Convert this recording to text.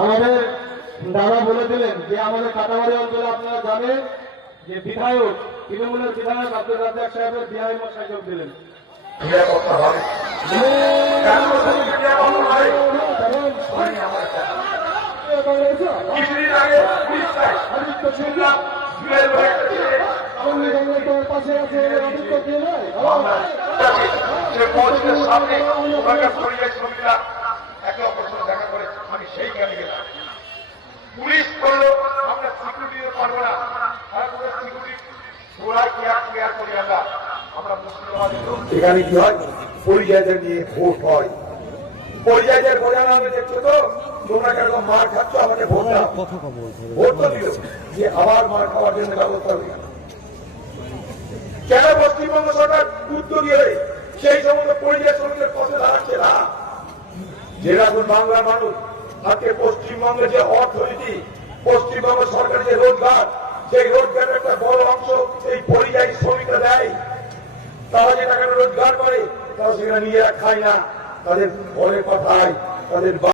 আমাদের দাদা বলে দিলেন যে আমাদের কাটামারি অঞ্চলে আপনারা জানেন যে বিধায়ক তৃণমূলের বিধায়ক আব্দুল রাজ্জাক সাহেবের বিহারী মশাই যোগ দিলেন। পাশে আছে দেখা করে আমি সেইখানে গেলাম। পুলিশ করলো আমরা সিকিউরিটি দিতে পারবো না, এখানে কি হয় পরিযায়ীদের নিয়ে ভোট হয়। পরিযায়ীদের বোঝানো হবে দেখছো তো তোমরা কেন মার খাচ্ছ, আমাকে ভোট দাও। ভোট তো দিল যে আবার মার খাওয়ার জন্য ব্যবস্থা হবে কেন? পশ্চিমবঙ্গ সরকার উদ্যোগী হয়ে সেই সমস্ত পরিযায়ী শ্রমিকের পথে দাঁড়াচ্ছে না। যেটা এখন বাংলার মানুষ আজকে পশ্চিমবঙ্গের যে অর্থনীতি, পশ্চিমবঙ্গ সরকারের যে রোজগার, সেই রোজগারের একটা বড় অংশ এই পরিযায়ী শ্রমিকরা দেয়। তারা যে টাকাটা রোজগার করে তারা সেখানে নিজেরা খায় না, তাদের ঘরে পাঠায়, তাদের